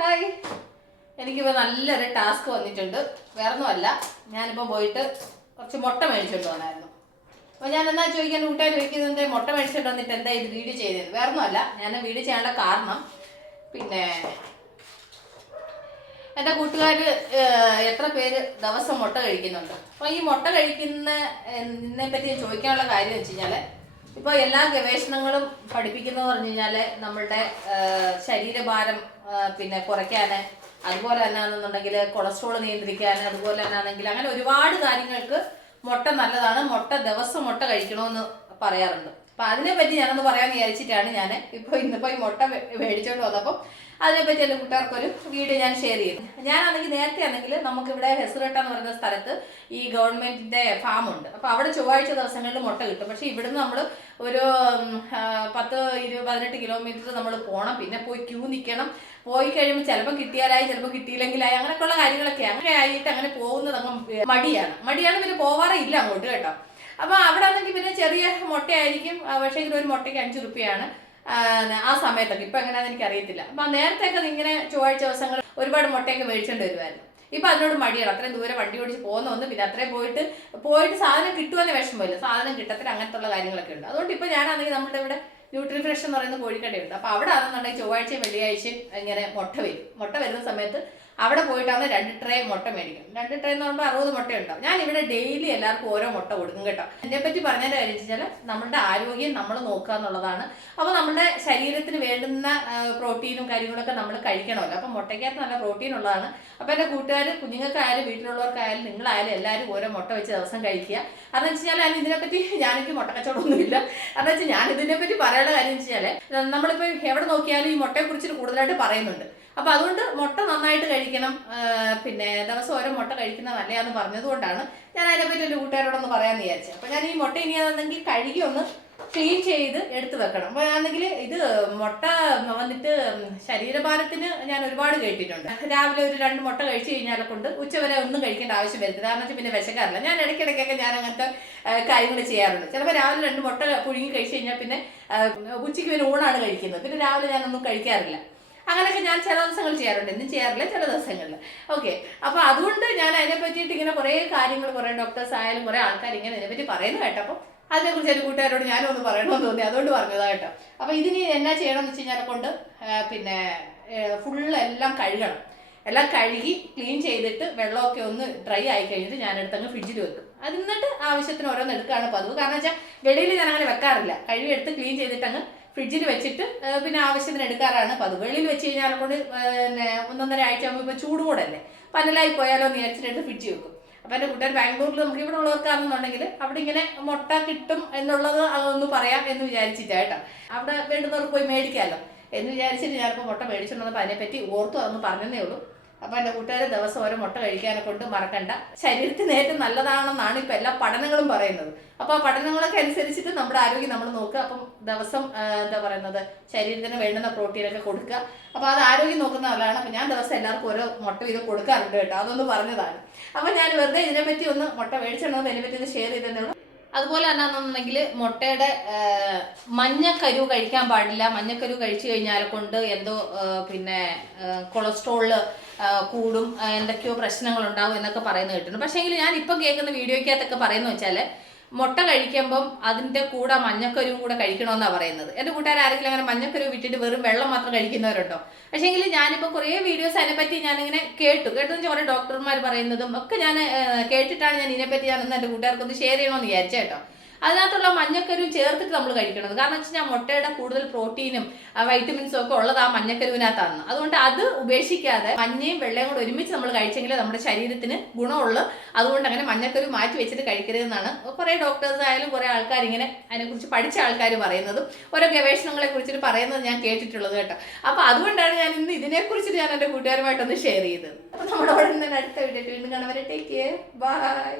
Hi, എനിക്കിപ്പോൾ നല്ലൊരു task വന്നിട്ടുണ്ട്. വേറൊന്നുമല്ല, ഞാനിപ്പോൾ പോയിട്ട് കുറച്ച് മുട്ട മേടിച്ചിട്ട് വന്നായിരുന്നു. അപ്പോൾ ഞാൻ എന്നാ ചോദിക്കാൻ കൂട്ടുകാർ ചോദിക്കുന്നുണ്ട്, മുട്ട മേടിച്ചിട്ട് വന്നിട്ട് എന്താ ഇത് വീഡിയോ ചെയ്തത്? വേറൊന്നുമല്ല, ഞാൻ വീഡിയോ ചെയ്യാനുള്ള കാരണം പിന്നെ എൻ്റെ കൂട്ടുകാർ എത്ര പേര് ദിവസം മുട്ട കഴിക്കുന്നുണ്ട്. അപ്പോൾ ഈ മുട്ട കഴിക്കുന്നതിനെ പറ്റി ചോദിക്കാനുള്ള കാര്യം വെച്ച് കഴിഞ്ഞാൽ, ഇപ്പോൾ എല്ലാ ഗവേഷണങ്ങളും പഠിപ്പിക്കുന്നത് പറഞ്ഞു കഴിഞ്ഞാൽ നമ്മളുടെ ശരീരഭാരം പിന്നെ കുറയ്ക്കാൻ, അതുപോലെ തന്നെ ആണെന്നുണ്ടെങ്കിൽ കൊളസ്ട്രോൾ നിയന്ത്രിക്കാൻ, അതുപോലെ തന്നെ ആണെങ്കിൽ അങ്ങനെ ഒരുപാട് കാര്യങ്ങൾക്ക് മുട്ട നല്ലതാണ്. ദിവസം മുട്ട കഴിക്കണമെന്ന് പറയാറുണ്ട്. അപ്പം അതിനെപ്പറ്റി ഞാനൊന്ന് പറയാമെന്ന് വിചാരിച്ചിട്ടാണ് ഞാൻ ഇന്നിപ്പോൾ ഈ മുട്ട മേടിച്ചോണ്ട് വന്നപ്പം അതിനെപ്പറ്റി എൻ്റെ കൂട്ടുകാർക്കൊരു വീഡിയോ ഞാൻ ഷെയർ ചെയ്തു. ഞാനാണെങ്കിൽ നേരത്തെ ആണെങ്കിൽ നമുക്കിവിടെ ഹെസറട്ട എന്ന് പറയുന്ന സ്ഥലത്ത് ഈ ഗവൺമെൻറ്റിൻ്റെ ഫാമുണ്ട്. അപ്പോൾ അവിടെ ചൊവ്വാഴ്ച ദിവസങ്ങളിൽ മുട്ട കിട്ടും. പക്ഷേ ഇവിടുന്ന് നമ്മൾ ഒരു 10-18 കിലോമീറ്റർ നമ്മൾ പോകണം. പിന്നെ പോയി ക്യൂ നിൽക്കണം. പോയി കഴിയുമ്പോൾ ചിലപ്പോൾ കിട്ടിയാലായി, ചിലപ്പോൾ കിട്ടിയില്ലെങ്കിലായി, അങ്ങനെയൊക്കെയുള്ള കാര്യങ്ങളൊക്കെ അങ്ങനെ ആയിട്ട് അങ്ങനെ പോകുന്നത് അങ്ങ് മടിയാണ്. പിന്നെ പോവാറേ ഇല്ല അങ്ങോട്ട് കേട്ടോ. അപ്പോൾ അവിടെ ആണെങ്കിൽ പിന്നെ ചെറിയ മുട്ടയായിരിക്കും. പക്ഷേ ഒരു മുട്ടയ്ക്ക് 5 രൂപയാണ് ആ സമയത്തൊക്കെ. ഇപ്പം എങ്ങനെയാണെന്ന് എനിക്കറിയത്തില്ല. അപ്പം നേരത്തെയൊക്കെ ഇങ്ങനെ ചൊവ്വാഴ്ച ദിവസങ്ങൾ ഒരുപാട് മുട്ടയൊക്കെ മേടിച്ചുകൊണ്ട് വരുമായിരുന്നു. ഇപ്പം അതിനോട് മടിയാണ്. അത്രയും ദൂരെ വണ്ടി ഓടിച്ച് പോകുന്ന പിന്നെ അത്രയും പോയിട്ട് സാധനം കിട്ടുമെന്ന് വിഷമമില്ല. സാധനം കിട്ടത്തില്ല, അങ്ങനത്തെ ഉള്ള കാര്യങ്ങളൊക്കെ ഉണ്ട്. അതുകൊണ്ട് ഇപ്പം ഞാനാണെങ്കിൽ നമ്മുടെ ഇവിടെ ന്യൂട്രിഫ്രഷ് എന്ന് പറയുന്ന കോഴിക്കടയുണ്ട്. അപ്പോൾ അവിടെ ആണെന്നുണ്ടെങ്കിൽ ചൊവ്വാഴ്ചയും വെള്ളിയാഴ്ചയും ഇങ്ങനെ മുട്ട വരുന്ന സമയത്ത് അവിടെ പോയിട്ടാണ് 2 ട്രേ മുട്ട മേടിക്കും. 2 ട്രേ എന്ന് പറയുമ്പോൾ 60 മുട്ട ഉണ്ടാവും. ഞാൻ ഇവിടെ ഡെയിലി എല്ലാവർക്കും ഓരോ മുട്ട കൊടുക്കും കേട്ടോ. ഇതിനെപ്പറ്റി പറഞ്ഞതിൻ്റെ കാര്യം വെച്ചാൽ നമ്മുടെ ആരോഗ്യം നമ്മൾ നോക്കുക എന്നുള്ളതാണ്. അപ്പോൾ നമ്മുടെ ശരീരത്തിന് വേണ്ടുന്ന പ്രോട്ടീനും കാര്യങ്ങളൊക്കെ നമ്മൾ കഴിക്കണമല്ലോ. അപ്പം മുട്ടയ്ക്കകത്ത് നല്ല പ്രോട്ടീൻ ഉള്ളതാണ്. അപ്പോൾ എൻ്റെ കൂട്ടുകാർ, കുഞ്ഞുങ്ങൾക്കായാലും വീട്ടിലുള്ളവർക്കായാലും നിങ്ങളായാലും എല്ലാവരും ഓരോ മുട്ട വെച്ച് ദിവസം കഴിക്കുക. കാരണം വെച്ച് കഴിഞ്ഞാൽ ഞാൻ ഇതിനെപ്പറ്റി എനിക്ക് മുട്ടക്കച്ചവടമൊന്നുമില്ല. കാരണം വെച്ചാൽ ഞാൻ ഇതിനെപ്പറ്റി പറയാനുള്ള കാര്യം വെച്ച് കഴിഞ്ഞാൽ നമ്മളിപ്പോൾ എവിടെ നോക്കിയാലും ഈ മുട്ടയെക്കുറിച്ച് കൂടുതലായിട്ട് പറയുന്നുണ്ട്. അപ്പോൾ അതുകൊണ്ട് മുട്ട നന്നായിട്ട് കഴിക്കണം. പിന്നെ ദിവസം ഓരോ മുട്ട കഴിക്കുന്നത് നല്ലതാണെന്ന് പറഞ്ഞതുകൊണ്ടാണ് ഞാൻ അതിനെപ്പറ്റി എൻ്റെ കൂട്ടുകാരോടൊന്ന് പറയാമെന്ന് വിചാരിച്ചത്. അപ്പോൾ ഞാൻ ഈ മുട്ട ഇനി അതെങ്കിൽ കഴുകി ഒന്ന് ക്ലീൻ ചെയ്ത് എടുത്ത് വെക്കണം. അപ്പോൾ ആണെങ്കിൽ ഇത് മുട്ട വന്നിട്ട് ശരീരഭാരത്തിന് ഞാൻ ഒരുപാട് കേട്ടിട്ടുണ്ട്. രാവിലെ ഒരു 2 മുട്ട കഴിച്ചു കഴിഞ്ഞാൽ കൊണ്ട് ഉച്ചവരെ ഒന്നും കഴിക്കേണ്ട ആവശ്യം വരത്തില്ല. കാരണം വെച്ചാൽ പിന്നെ വിശക്കാറില്ല. ഞാൻ ഇടയ്ക്കിടയ്ക്കൊക്കെ ഞാൻ അങ്ങനത്തെ കാര്യങ്ങൾ ചെയ്യാറുണ്ട്. ചിലപ്പോൾ രാവിലെ 2 മുട്ട പുഴുങ്ങി കഴിച്ചു കഴിഞ്ഞാൽ പിന്നെ ഉച്ചയ്ക്ക് പിന്നെ ഊണാണ് കഴിക്കുന്നത്. പിന്നെ രാവിലെ ഞാനൊന്നും കഴിക്കാറില്ല. അങ്ങനെയൊക്കെ ഞാൻ ചില ദിവസങ്ങൾ ചെയ്യാറുണ്ട്, എന്നും ചെയ്യാറില്ല, ചില ദിവസങ്ങളിൽ. ഓക്കെ, അപ്പോൾ അതുകൊണ്ട് ഞാൻ അതിനെ പറ്റിയിട്ട് ഇങ്ങനെ കുറേ കാര്യങ്ങൾ, കുറേ ഡോക്ടേഴ്സ് ആയാലും കുറേ ആൾക്കാർ ഇങ്ങനെ ഇതിനെപ്പറ്റി പറയുന്നത് കേട്ടപ്പോൾ അതിനെക്കുറിച്ച് എൻ്റെ കൂട്ടുകാരോട് ഞാനും ഒന്ന് പറയണമെന്ന് തോന്നി. അതുകൊണ്ട് പറഞ്ഞതാണ് കേട്ടോ. അപ്പോൾ ഇതിന് എന്നാ ചെയ്യണമെന്ന് വെച്ച് കഴിഞ്ഞാൽ കൊണ്ട് പിന്നെ ഫുള്ള് എല്ലാം കഴുകണം. എല്ലാം കഴുകി ക്ലീൻ ചെയ്തിട്ട് വെള്ളമൊക്കെ ഒന്ന് ഡ്രൈ ആയി കഴിഞ്ഞിട്ട് ഞാനെടുത്തങ്ങ് ഫ്രിഡ്ജിൽ വെക്കും. അത് എന്നിട്ട് ആവശ്യത്തിന് ഓരോന്ന് എടുക്കുകയാണ് പതിവ്. കാരണം വെച്ചാൽ വെളിയിൽ ഞാൻ അങ്ങനെ വെക്കാറില്ല. കഴുകി എടുത്ത് ക്ലീൻ ചെയ്തിട്ട് അങ്ങ് ഫ്രിഡ്ജിൽ വെച്ചിട്ട് പിന്നെ ആവശ്യത്തിന് എടുക്കാറാണ് പതിവ്. വെളിയിൽ വെച്ച് കഴിഞ്ഞാൽ കൊണ്ട് പിന്നെ 1-1.5 ആഴ്ച ആകുമ്പോൾ ഇപ്പോൾ ചൂട് കൂടല്ലേ, പന്നലായി പോയാലോ എന്ന് വിചാരിച്ചിട്ട് ഫ്രിഡ്ജിൽ വെക്കും. അപ്പോൾ എൻ്റെ കൂട്ടുകാർ ബാംഗ്ലൂരിൽ നമുക്ക് ഇവിടെ ഉള്ളവർക്കാണെന്നുണ്ടെങ്കിൽ അവിടെ ഇങ്ങനെ മുട്ട കിട്ടും എന്നുള്ളത് അതൊന്ന് പറയാം എന്ന് വിചാരിച്ചിട്ടാട്ടോ. അവിടെ വേണ്ടുന്നവർക്ക് പോയി മേടിക്കാമല്ലോ എന്ന് വിചാരിച്ചിട്ട് ഞാനിപ്പോൾ മുട്ട മേടിച്ചിട്ടുണ്ടെന്നപ്പോൾ അതിനെപ്പറ്റി ഓർത്തു അതൊന്ന് പറഞ്ഞതേ ഉള്ളൂ. അപ്പോൾ എൻ്റെ കൂട്ടുകാർ ദിവസം ഓരോ മുട്ട കഴിക്കാനെ കൊണ്ട് മറക്കണ്ട. ശരീരത്തിന് ഏറ്റവും നല്ലതാണെന്നാണ് ഇപ്പോൾ എല്ലാ പഠനങ്ങളും പറയുന്നത്. അപ്പോൾ ആ പഠനങ്ങളൊക്കെ അനുസരിച്ചിട്ട് നമ്മുടെ ആരോഗ്യം നമ്മൾ നോക്കുക. അപ്പം ദിവസം എന്താ പറയുന്നത്, ശരീരത്തിന് വേണ്ടുന്ന പ്രോട്ടീനൊക്കെ കൊടുക്കുക. അപ്പോൾ അത് ആരോഗ്യം നോക്കുന്ന നല്ലതാണ്. അപ്പോൾ ഞാൻ ദിവസം എല്ലാവർക്കും ഓരോ മുട്ട വീതം കൊടുക്കാറുണ്ട് കേട്ടോ. അതൊന്ന് പറഞ്ഞതാണ്. അപ്പോൾ ഞാൻ വെറുതെ ഇതിനെപ്പറ്റി ഒന്ന് മുട്ട മേടിച്ചിട്ടുണ്ടെന്ന് അതിനെപ്പറ്റി ഒന്ന് ഷെയർ ചെയ്തതേ ഉള്ളൂ. അതുപോലെ എന്നാണെന്നുണ്ടെങ്കിൽ മുട്ടയുടെ മഞ്ഞക്കരു കഴിക്കാൻ പാടില്ല. മഞ്ഞക്കരു കഴിച്ചു കഴിഞ്ഞാൽ കൊണ്ട് എന്തോ പിന്നെ കൊളസ്ട്രോള് കൂടും, എന്തൊക്കെയോ പ്രശ്നങ്ങളുണ്ടാവും എന്നൊക്കെ പറയുന്നത് കേട്ടിട്ടുണ്ട്. പക്ഷേ എങ്കിൽ ഞാൻ ഇപ്പം കേൾക്കുന്ന വീഡിയോയ്ക്കകത്തൊക്കെ പറയുന്നത് വെച്ചാൽ മുട്ട കഴിക്കുമ്പം അതിൻ്റെ കൂടെ മഞ്ഞക്കരുവും കൂടെ കഴിക്കണമെന്നാണ് പറയുന്നത്. എൻ്റെ കൂട്ടുകാർ ആരെങ്കിലും അങ്ങനെ മഞ്ഞക്കരു വിട്ടിട്ട് വെറും വെള്ളം മാത്രം കഴിക്കുന്നവരുണ്ടോ? പക്ഷേ എങ്കിൽ ഞാനിപ്പോൾ കുറേ വീഡിയോസ് അതിനെപ്പറ്റി ഞാനിങ്ങനെ കേട്ടെന്ന് വെച്ചാൽ കുറേ ഡോക്ടർമാർ പറയുന്നതും ഒക്കെ ഞാൻ കേട്ടിട്ടാണ് ഞാൻ ഇതിനെപ്പറ്റി ഞാനൊന്ന് എൻ്റെ കൂട്ടുകാർക്കൊന്ന് ഷെയർ ചെയ്യണമെന്ന് വിചാരിച്ചു കേട്ടോ. അതിനകത്തുള്ള മഞ്ഞക്കരുവും ചേർത്തിട്ട് നമ്മൾ കഴിക്കണത്. കാരണം വെച്ച് കഴിഞ്ഞാൽ മുട്ടയുടെ കൂടുതൽ പ്രോട്ടീനും വൈറ്റമിൻസും ഒക്കെ ഉള്ളത് ആ മഞ്ഞക്കരുവിനകത്താണ്. അതുകൊണ്ട് അത് ഉപേക്ഷിക്കാതെ മഞ്ഞയും വെള്ളയും കൂടെ ഒരുമിച്ച് നമ്മൾ കഴിച്ചെങ്കിൽ നമ്മുടെ ശരീരത്തിന് ഗുണമുള്ളൂ. അതുകൊണ്ട് അങ്ങനെ മഞ്ഞക്കരു മാറ്റി വെച്ചിട്ട് കഴിക്കരുതെന്നാണ് കുറേ ഡോക്ടേഴ്സ് ആയാലും കുറേ ആൾക്കാർ ഇങ്ങനെ അതിനെക്കുറിച്ച് പഠിച്ച ആൾക്കാർ പറയുന്നതും ഓരോ ഗവേഷണങ്ങളെ കുറിച്ചിട്ട് പറയുന്നത് ഞാൻ കേട്ടിട്ടുള്ളത് കേട്ടോ. അപ്പോൾ അതുകൊണ്ടാണ് ഞാൻ ഇന്ന് ഇതിനെക്കുറിച്ചിട്ട് ഞാൻ എൻ്റെ കൂട്ടുകാരുമായിട്ടൊന്ന് ഷെയർ ചെയ്തത്. അപ്പോൾ നമ്മുടെ അവിടെ നിന്ന് അടുത്ത വീഡിയോ വീണ്ടും കാണാൻ വരെ ടേക്ക് കെയർ, ബൈ.